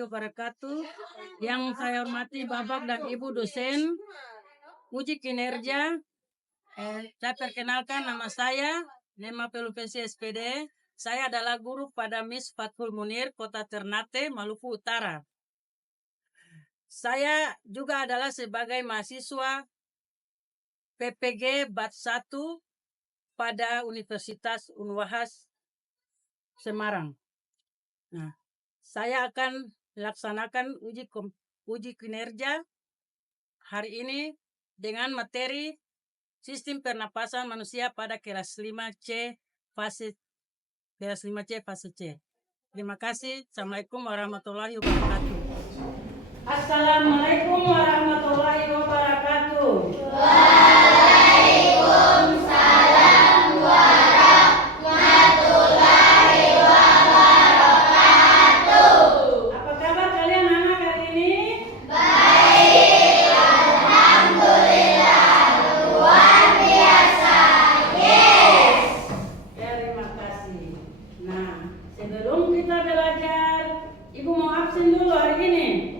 warahmatullahi wabarakatuh. Yang saya hormati Bapak dan Ibu dosen uji kinerja. Saya perkenalkan nama saya Nema Pelupesi SPD. Saya adalah guru pada Miss Fathul Munir, Kota Ternate, Maluku Utara. Saya juga adalah sebagai mahasiswa PPG Bat 1 pada Universitas Unwahas Semarang. Nah, saya akan laksanakan uji kinerja hari ini dengan materi sistem pernapasan manusia pada kelas 5C fase C. Terima kasih. Assalamualaikum warahmatullahi wabarakatuh. Assalamualaikum warahmatullahi wabarakatuh. Waalaikumsalam warahmatullahi wabarakatuh. Apa kabar kalian anak hari ini? Baik, alhamdulillah, luar biasa. Yes. Terima kasih. Nah, sebelum kita belajar, Ibu mau absen dulu hari ini.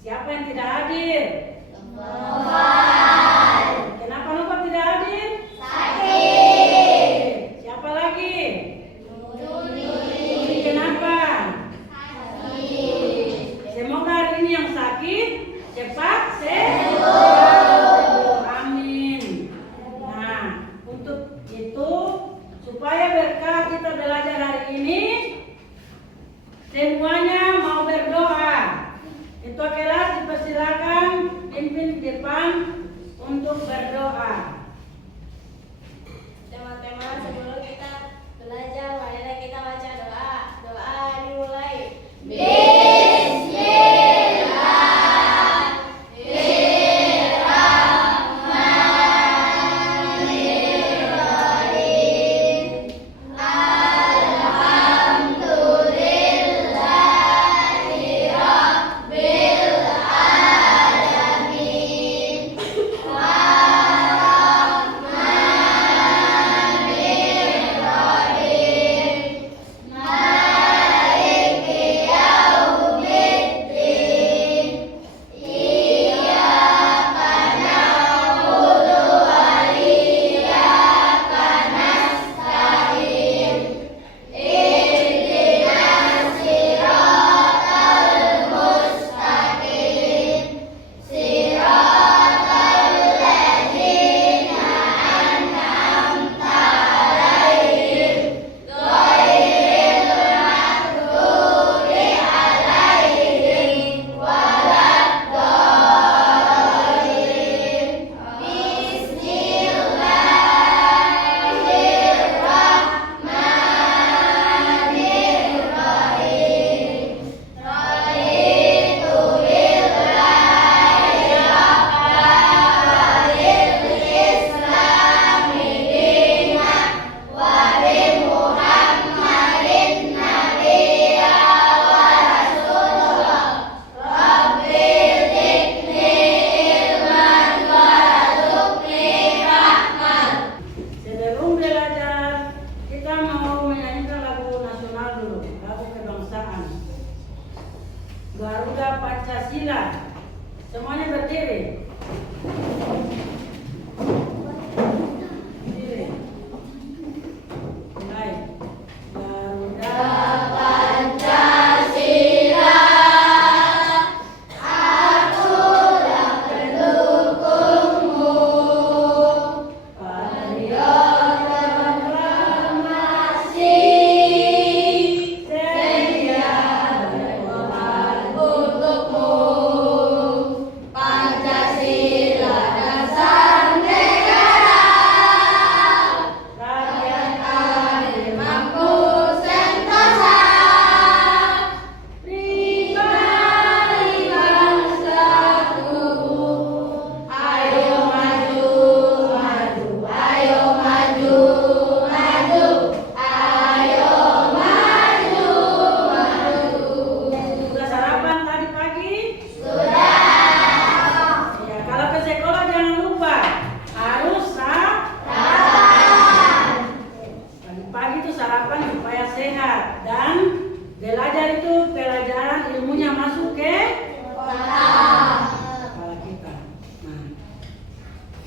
Siapa yang tidak hadir? Noval. Kenapa Nova tidak hadir? Sakit. Siapa lagi? Nuni. Kenapa? Sakit. Semoga hari ini yang sakit cepat sembuh. Amin. Nah, untuk itu supaya berkah kita belajar hari ini, semuanya mau berdoa. Ketua kelas dipersilakan pimpin di depan untuk berdoa. Teman-teman, sebelum kita belajar, marilah kita baca doa. Doa dimulai.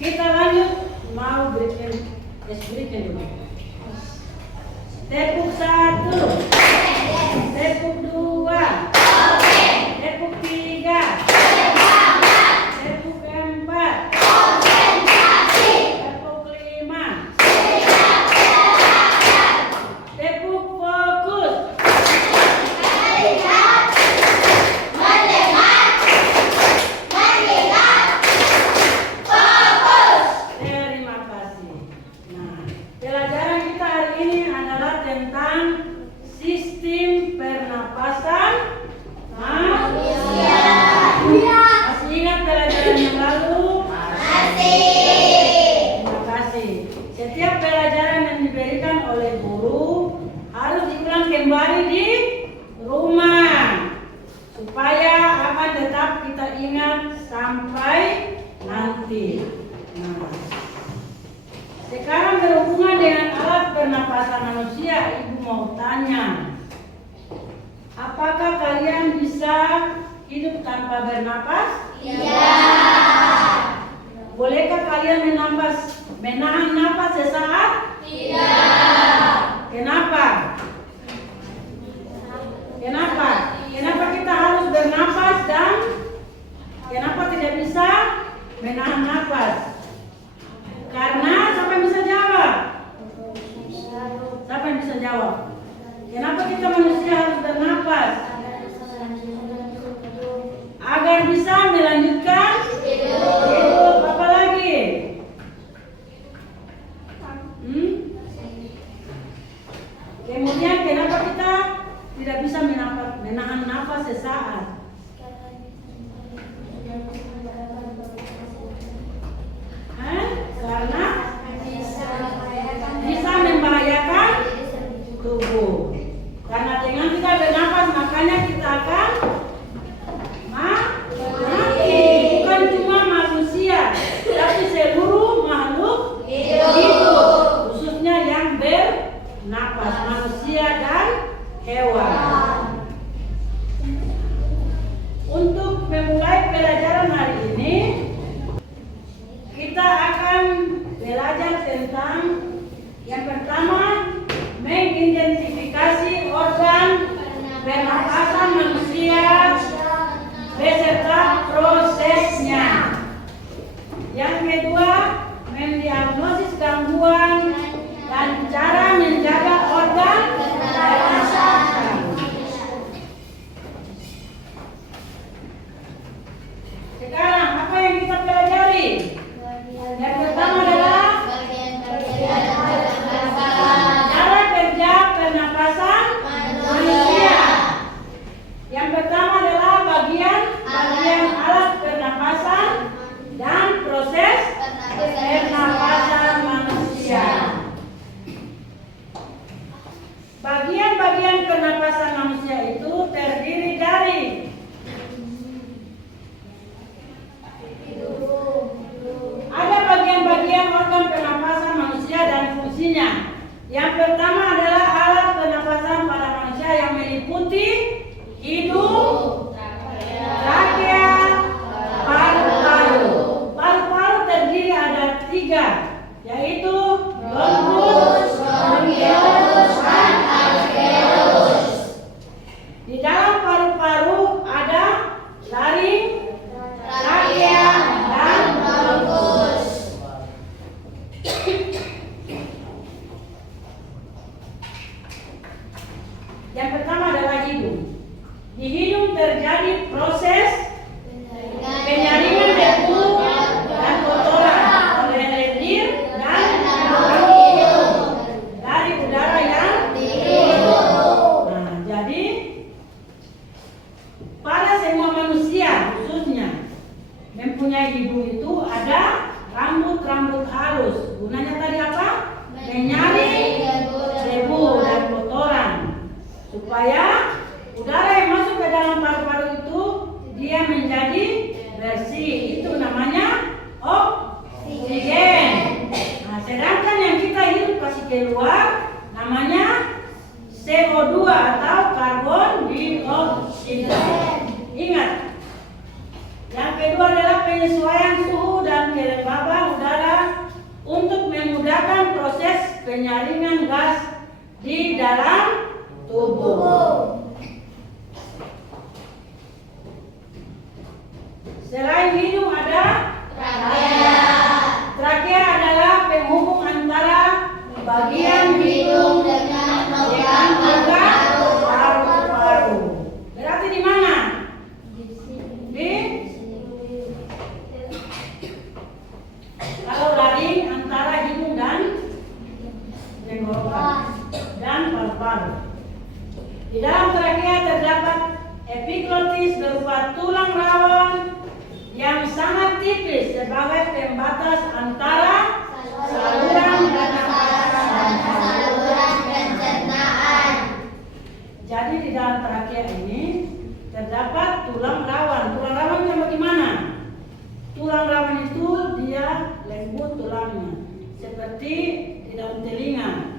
Kita lanjut, mau berikan dulu. Tepuk 1, tepuk 2, tepuk 3, tepuk 4, tepuk 5, tepuk fokus. Terima kasih. Nah, pelajaran kita hari ini adalah tentang sistem pernapasan manusia. Masih ingat pelajaran yang lalu? Terima kasih. Setiap pelajaran yang diberikan oleh guru harus diulang kembali di rumah supaya akan tetap kita ingat sampai nanti. Nah, sekarang berhubungan dengan alat pernapasan manusia, Ibu mau tanya, apakah kalian bisa hidup tanpa bernapas? Iya. Bolehkah kalian menahan napas sesaat? Tidak. Kenapa? Kenapa? Kenapa kita harus bernapas dan kenapa tidak bisa menahan napas? Karena siapa yang bisa jawab? Siapa yang bisa jawab? Kenapa kita manusia harus bernapas? Agar bisa melanjutkan hidup. Apa lagi? Kemudian kenapa kita tidak bisa menahan nafas sesaat? Karena bisa membahayakan tubuh. Karena dengan kita bernapas makanya kita akan mati. Bukan cuma manusia, tapi seluruh makhluk hidup, khususnya yang bernapas, manusia dan hewan. Untuk memulai pelajaran hari ini, kita akan belajar tentang yang pertama, mengidentifikasi organ pernapasan manusia beserta prosesnya. Yang kedua, mendiagnosis gangguan dan cara menjaga organ pernapasan. Sekarang apa yang kita pelajari? Yang pertama adalah cara kerja pernapasan manusia. Yang pertama adalah bagian alat pernapasan dan proses pernapasan manusia. Bagian-bagian pernapasan manusia itu terdiri dari ada bagian-bagian organ pernapasan manusia dan fungsinya. Yang pertama adalah alat pernapasan pada manusia yang meliputi hidung, trakea, paru-paru. Paru-paru terdiri ada 3, yaitu bronkus, bronkiolus, dan alveolus. Di dalam paru-paru ada laring, trakea, dan bronkus. Yang pertama adalah hidung. Di hidung terjadi proses penyaringan debu dan kotoran oleh lendir dan hidung dari udara yang hidup. Nah, jadi pada semua manusia khususnya mempunyai hidung itu ada rambut-rambut halus. Gunanya tadi apa? Menyaring debu dan kotoran supaya udara yang masuk ke dalam paru-paru itu dia menjadi bersih. Itu namanya oksigen. Nah, sedangkan yang kita hirup kasih keluar namanya CO2 atau karbon dioksida. Ingat. Yang kedua adalah penyesuaian suhu dan kelembaban udara dalam tubuh. Selain hidung ada Trakea. trakea adalah penghubung antara bagian hidung dengan dengan paru-paru. Berarti di mana? Di kalau laring antara hidung dan tenggorokan dan paru-paru. Di dalam trakea terdapat epiglotis berupa tulang rawan yang sangat tipis sebagai pembatas antara saluran pernapasan dan saluran pencernaan. Jadi di dalam trakea ini terdapat tulang rawan. Tulang rawan yang bagaimana? Tulang rawan itu dia lembut tulangnya, seperti di daun telinga.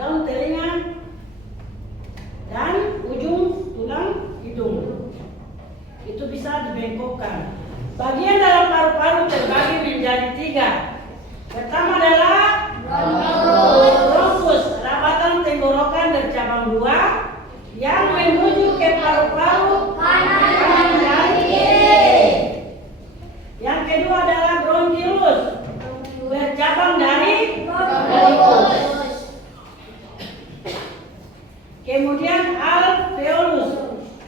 Daun telinga dan ujung tulang hidung itu bisa dibengkokkan. Bagian dalam paru-paru terbagi menjadi 3. Pertama adalah bronkus, rabatan tenggorokan bercabang 2 yang menuju ke paru-paru kanan dan kiri. Yang kedua adalah bronkiolus, bercabang dari bronkus. Kemudian alveolus.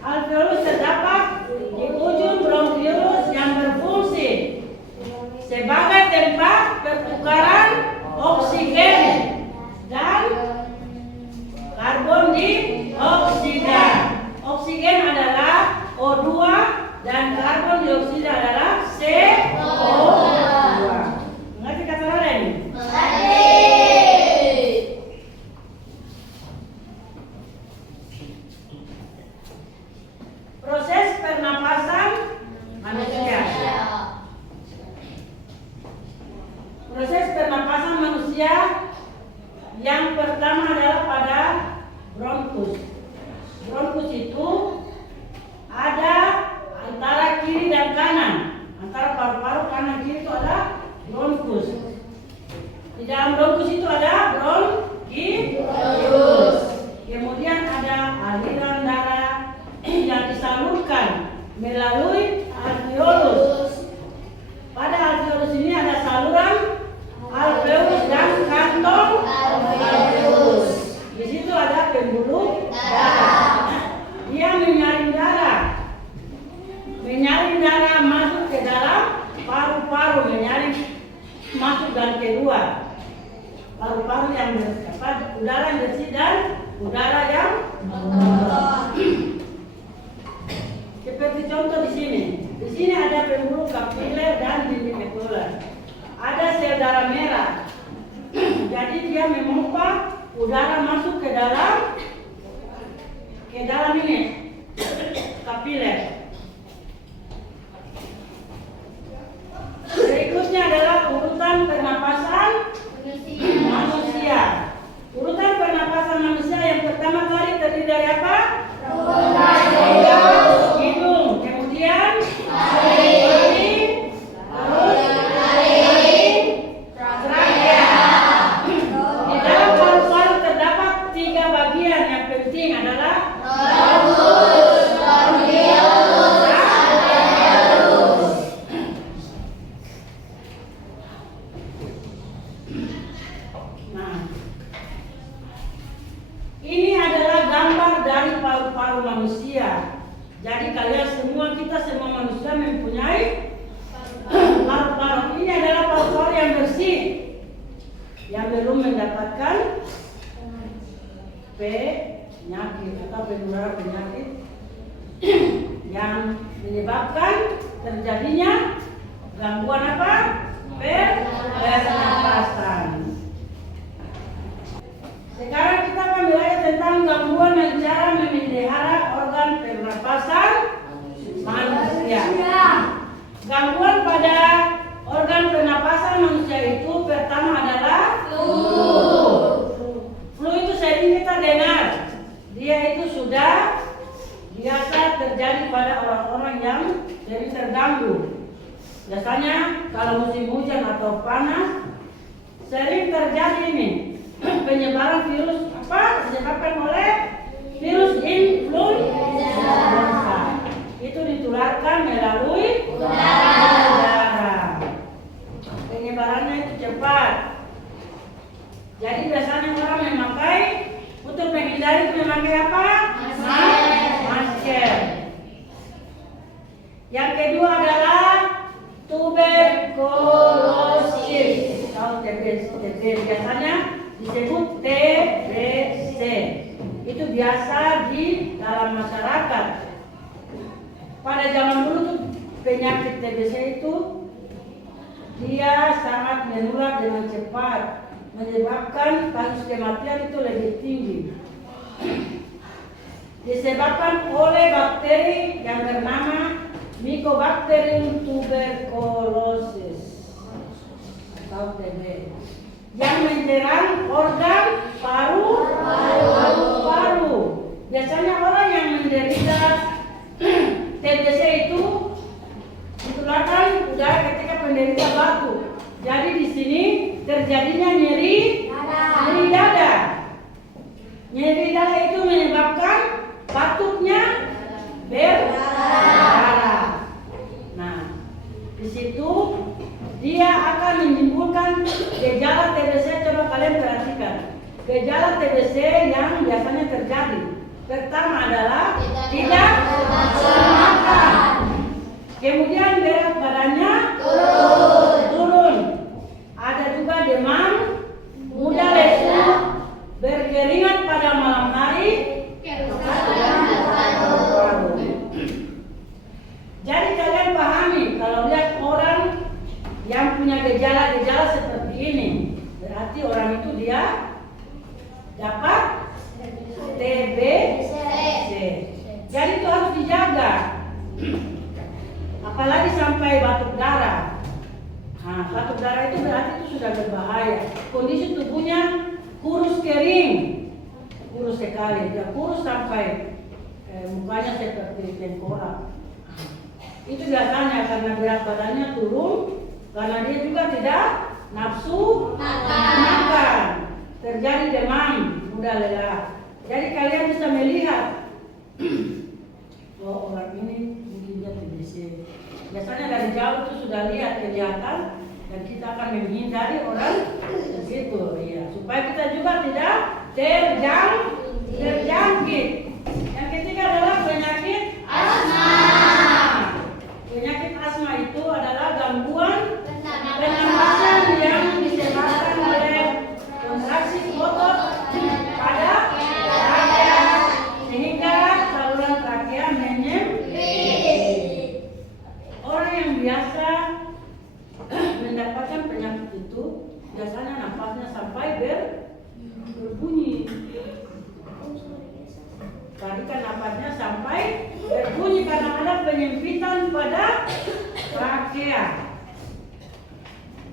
Alveolus terdapat di ujung bronkiolus yang berfungsi sebagai tempat pertukaran oksigen dan karbon dioksida. Oksigen adalah O2 dan karbon dioksida adalah CO2. Mengerti kata lain? Proses pernapasan manusia. Proses pernapasan manusia yang pertama adalah pada bronkus. Bronkus itu ada antara kiri dan kanan. Antara paru-paru kanan kiri itu ada bronkus. Di dalam bronkus itu ada bronkiolus. Kemudian ada aliran darah yang disalurkan melalui alveolus. Pada alveolus ini ada saluran alveolus dan kantong alveolus. Di situ ada pembuluh darah. Dia menyaring darah masuk ke dalam paru-paru, menyaring masuk dan keluar. Paru-paru yang dapat udara yang bersih dan udara yang seperti contoh di sini. Di sini ada pembuluh kapiler dan dinding medular. Ada sel darah merah. Jadi dia memompa udara masuk ke dalam ini kapiler. Berikutnya adalah urutan pernapasan manusia. Urutan pernapasan manusia yang pertama kali terdiri dari apa? Hidung, kemudian trakea. Di dalam paru-paru terdapat 3 bagian yang penting adalah ini adalah gambar dari paru-paru manusia. Jadi kalian kita semua manusia mempunyai paru-paru. Ini adalah paru-paru yang bersih, yang belum mendapatkan penyakit atau penularan penyakit yang menyebabkan terjadinya gangguan apa? Pernapasan. Sekarang kita akan belajar tentang gangguan dan cara memelihara organ pernapasan manusia. Gangguan pada organ pernapasan manusia itu pertama adalah flu. Flu itu sering kita dengar. Dia itu sudah biasa terjadi pada orang-orang yang sering terganggu. Biasanya kalau musim hujan atau panas sering terjadi ini penyebaran virus apa? Disebabkan oleh virus influenza. Itu ditularkan melalui udara. Penyebarannya itu cepat. Jadi biasanya orang memakai untuk menghindari memakai apa? Masker. Yang kedua adalah tuberkulosis. Tahu TB biasanya disebut TBC. Itu biasa di dalam masyarakat. Pada zaman dulu tuh penyakit TBC itu dia sangat menular dengan cepat, menyebabkan kasus kematian itu lebih tinggi. Disebabkan oleh bakteri yang bernama Mycobacterium tuberculosis atau TB yang menyerang organ paru-paru. Biasanya orang yang menderita TBC itu ditularkan udara ketika penderita batuk. Jadi di sini terjadinya nyeri dada. Nyeri dada itu menyebabkan batuknya berdarah. Nah, di situ dia akan menimbulkan gejala TBC. Coba kalian perhatikan gejala TBC yang biasanya terjadi. Pertama adalah tidak makan. Kemudian berat badannya turun. Ada juga demam, mudah lesu, berkeringat pada malam hari. Jadi kalian pahami kalau lihat orang yang punya gejala-gejala seperti ini, berarti orang itu dia dapat TBC. Jadi itu harus dijaga. Apalagi sampai batuk darah. Nah, batuk darah itu berarti itu sudah berbahaya. Kondisi tubuhnya kurus kering, kurus sekali. Dia kurus sampai mukanya seperti tengkorak. Itu biasanya karena berat badannya turun, karena dia juga tidak nafsu makan. Terjadi demam, mudah lelah. Jadi kalian bisa melihat, oh orang ini mungkin dia TBC. Biasanya dari jauh itu sudah kelihatan dan kita akan menghindari orang begitu, ya, supaya kita juga tidak terjangkit. Yang ketiga adalah penyakit asma. Penyakit asma itu adalah gangguan pernapasan yang disebabkan oleh kontraksi otot pada trakea sehingga saluran trakea menyempit. Orang yang biasa mendapatkan penyakit itu biasanya nafasnya sampai berbunyi. Tarikan nafasnya sampai berbunyi karena ada penyempitan pada trakea.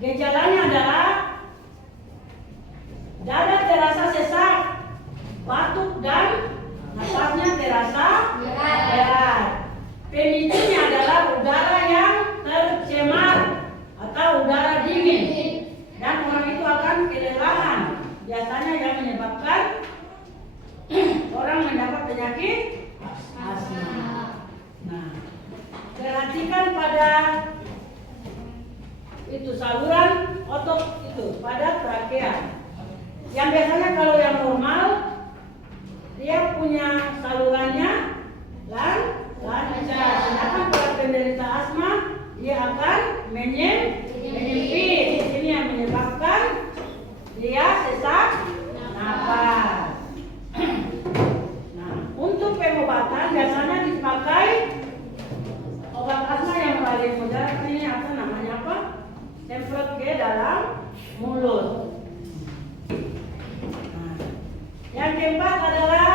Gejalanya adalah dada terasa sesak, batuk dan nafasnya terasa berat. Pemicunya adalah udara yang tercemar atau udara dingin dan orang itu akan kelelahan. Biasanya yang menyebabkan orang mendapat penyakit asma. Nah, perhatikan pada itu saluran otot itu pada trakea. Yang biasanya kalau yang normal dia punya salurannya lancar. Sedangkan pada penderita asma dia akan menyempit. Ini yang menyebabkan dia sesak napas. Nah, untuk pengobatan biasanya dipakai obat asma yang paling modern ini apa namanya apa? Semprot ke dalam mulut. Nah, yang keempat adalah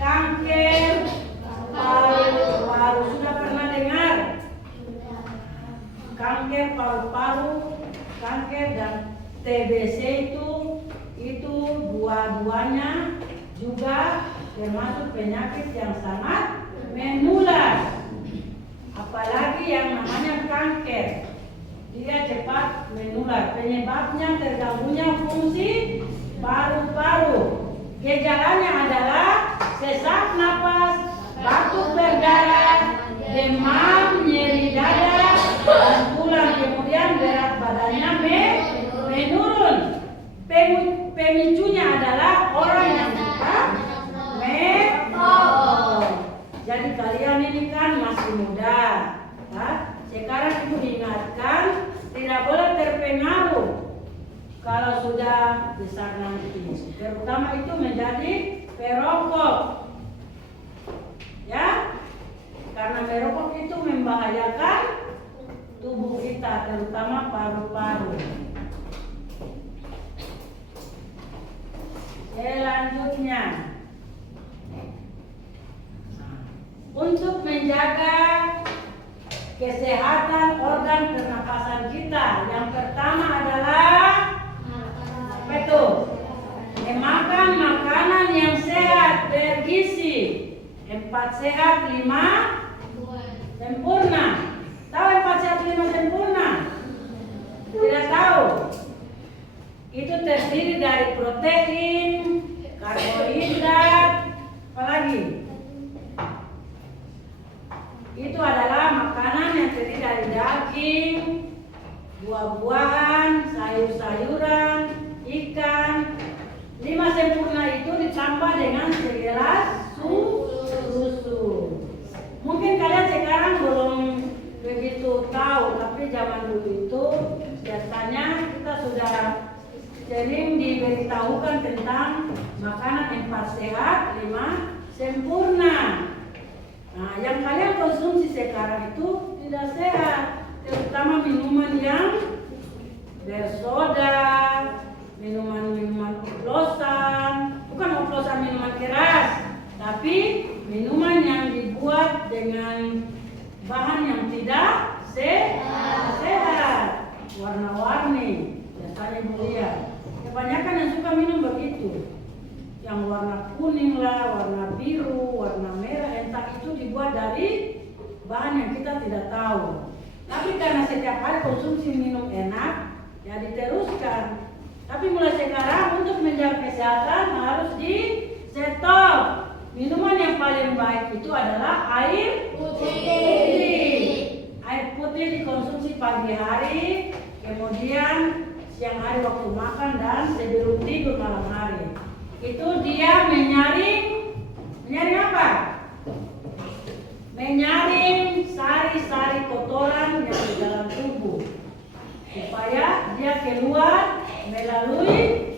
kanker paru-paru. Sudah pernah dengar? Kanker paru-paru, kanker dan TBC itu dua-duanya juga termasuk penyakit yang sangat menular. Apalagi yang namanya kanker, dia cepat menular. Penyebabnya terganggunya fungsi paru-paru. Gejalanya adalah sesak napas, batuk berdarah, demam, nyeri dada, dan tulang. Kemudian berat badannya menurun. Pemicunya adalah orang yang suka merokok. Jadi kalian ini kan masih muda, sekarang ibu diingatkan tidak boleh terpengaruh kalau sudah besar nanti, terutama itu menjadi perokok, ya, karena merokok itu membahayakan tubuh kita, terutama paru-paru. Selanjutnya, untuk menjaga kesehatan organ pernapasan kita, yang pertama adalah apa itu? Makan makanan yang sehat, bergizi. 4 sehat, 5 sempurna. Tahu 4 sehat, 5 sempurna? Tidak tahu? Itu terdiri dari protein, karbohidrat, apalagi? Itu adalah makanan yang terdiri dari daging, buah-buahan, sayur-sayuran, ikan. 5 sempurna itu ditambah dengan segelas susu. Mungkin kalian sekarang belum begitu tahu, tapi zaman dulu itu biasanya kita sudah sering diberitahukan tentang makanan 4 sehat, 5 sempurna. Nah, yang kalian konsumsi sekarang itu tidak sehat, terutama minuman yang bersoda, minuman oplosan, bukan oplosan minuman keras, tapi minuman yang dibuat dengan bahan yang tidak sehat, warna-warni. Biasanya ibu lihat, kebanyakan yang suka minum begitu, yang warna kuning lah, warna biru, warna merah, entah itu dibuat dari bahan yang kita tidak tahu. Tapi karena setiap hari konsumsi minum enak, ya diteruskan. Tapi mulai sekarang untuk menjaga kesehatan harus di stop. Minuman yang paling baik itu adalah air putih. Air putih dikonsumsi pagi hari, kemudian siang hari waktu makan, dan sebelum tidur malam hari. Itu dia menyaring apa? Menyaring sari-sari kotoran yang di dalam tubuh, supaya dia keluar melalui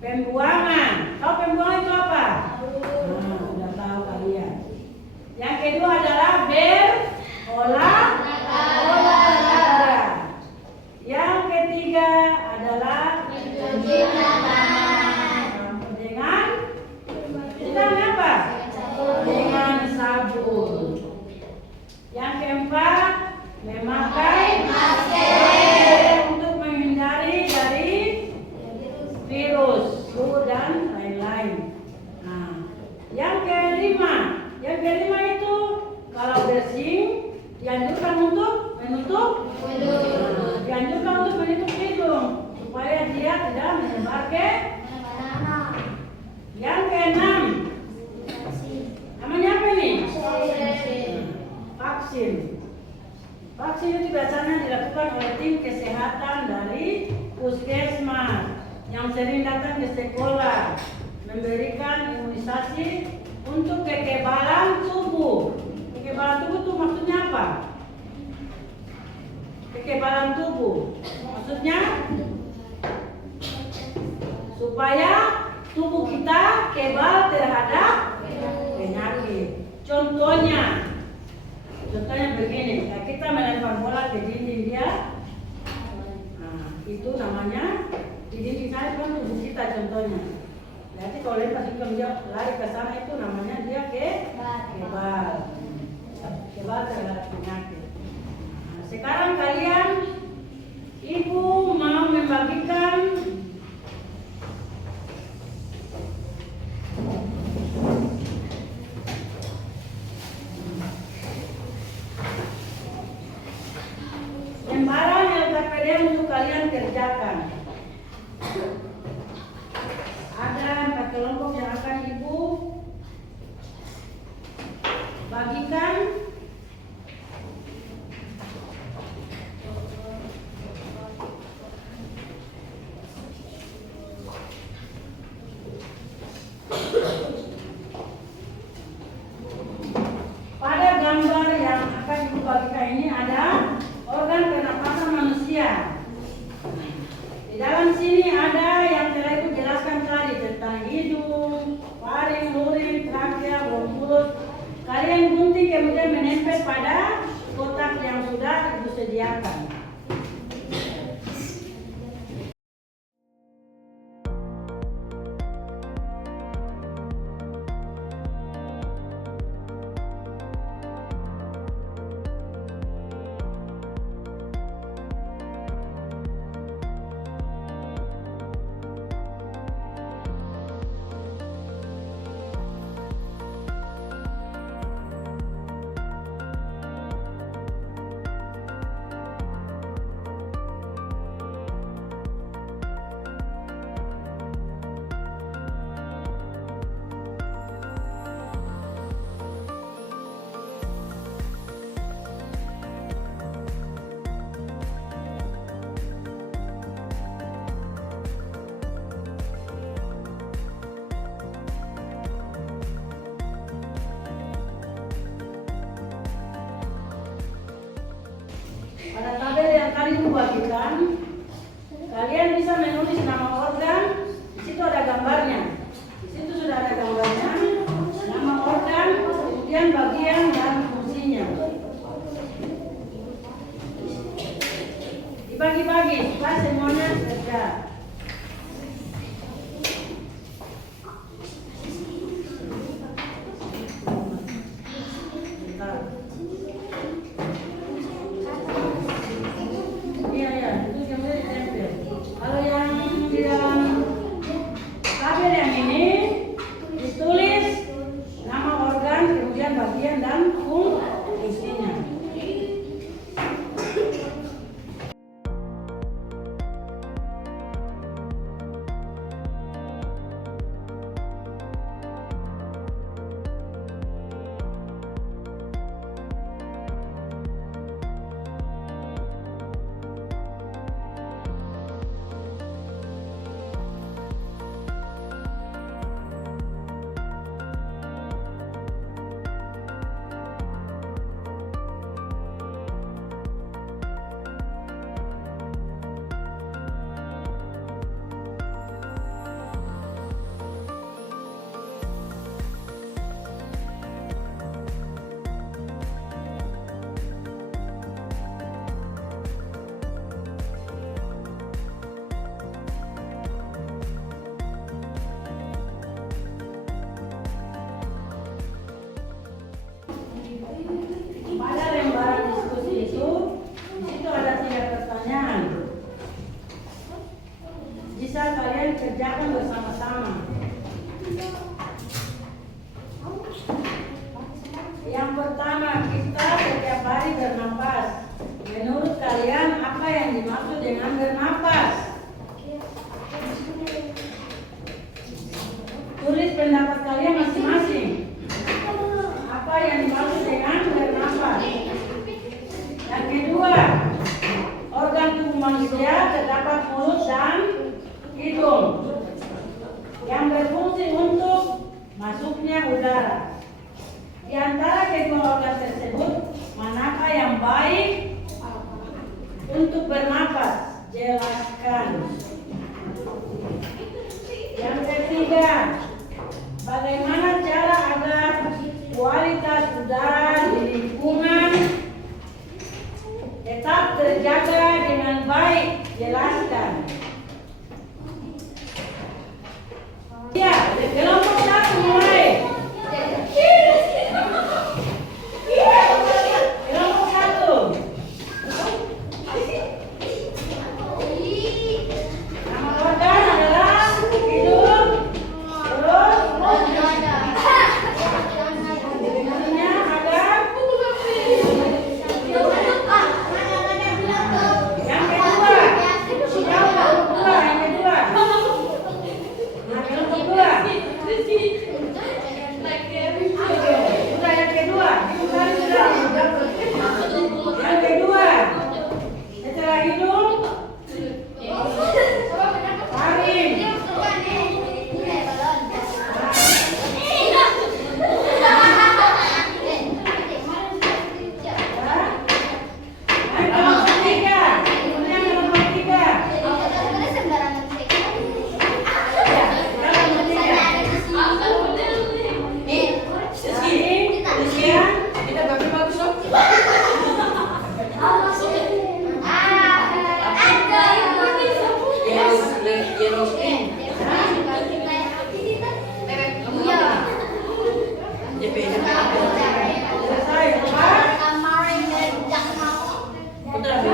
pembuangan. Tahu pembuangan itu apa? Nah, sudah tahu kalian. Yang kedua adalah berolahraga. Yang ketiga adalah dengan apa? Dengan sabun. Yang keempat, memakai masker untuk menghindari dari virus, flu dan lain-lain. Nah, yang kelima itu kalau bersin dianjurkan untuk menutup hidung supaya dia tidak menyebar ke. Yang keenam, namanya apa ini? Vaksin. Vaksin itu biasanya dilakukan oleh tim kesehatan dari puskesmas yang sering datang ke sekolah, memberikan imunisasi untuk kekebalan tubuh. Kekebalan tubuh itu maksudnya apa? Kekebalan tubuh maksudnya supaya tubuh kita kebal terhadap penyakit. Contohnya begini, kita melempar bola ke dinding dia, nah, itu namanya di dinding saya kan tubuh kita contohnya. Jadi kalau lempar dia lari ke sana, itu namanya dia kebal terhadap penyakit. Nah, sekarang kalian, ibu mau membagikan lembaran LKPD untuk kalian kerjakan. sediakan. Pada tabel yang tadi dibagikan, kalian bisa menulis nama organ. Di situ ada gambarnya. Di situ sudah ada gambarnya, nama organ, kemudian bagian dan fungsinya. Dibagi-bagi supaya semuanya kerja. Kalau yang di dalam tabel yang ini ditulis nama organ, kemudian bagian dan fungsinya. Pada lembaran diskusi itu, di situ ada 3 pertanyaan. Bisa kalian kerjakan bersama-sama. Yang pertama, kita setiap hari bernapas. Menurut kalian apa yang dimaksud dengan bernapas? Tulis pendapat kalian masing-masing. Apa yang dimaksud dengan bernapas? Yang kedua, organ tubuh manusia terdapat mulut dan hidung yang berfungsi untuk masuknya udara. Di antara kedua organ tersebut, manakah yang baik untuk bernapas? Jelaskan. Yang ketiga, bagaimana cara agar kualitas udara di lingkungan tetap terjaga dengan baik? Jelaskan. Ya, kelompok 1 mulai. Kelompok 1. Nama organ adalah hidung, terus fungsinya ada. Yang kedua, siapa Udah.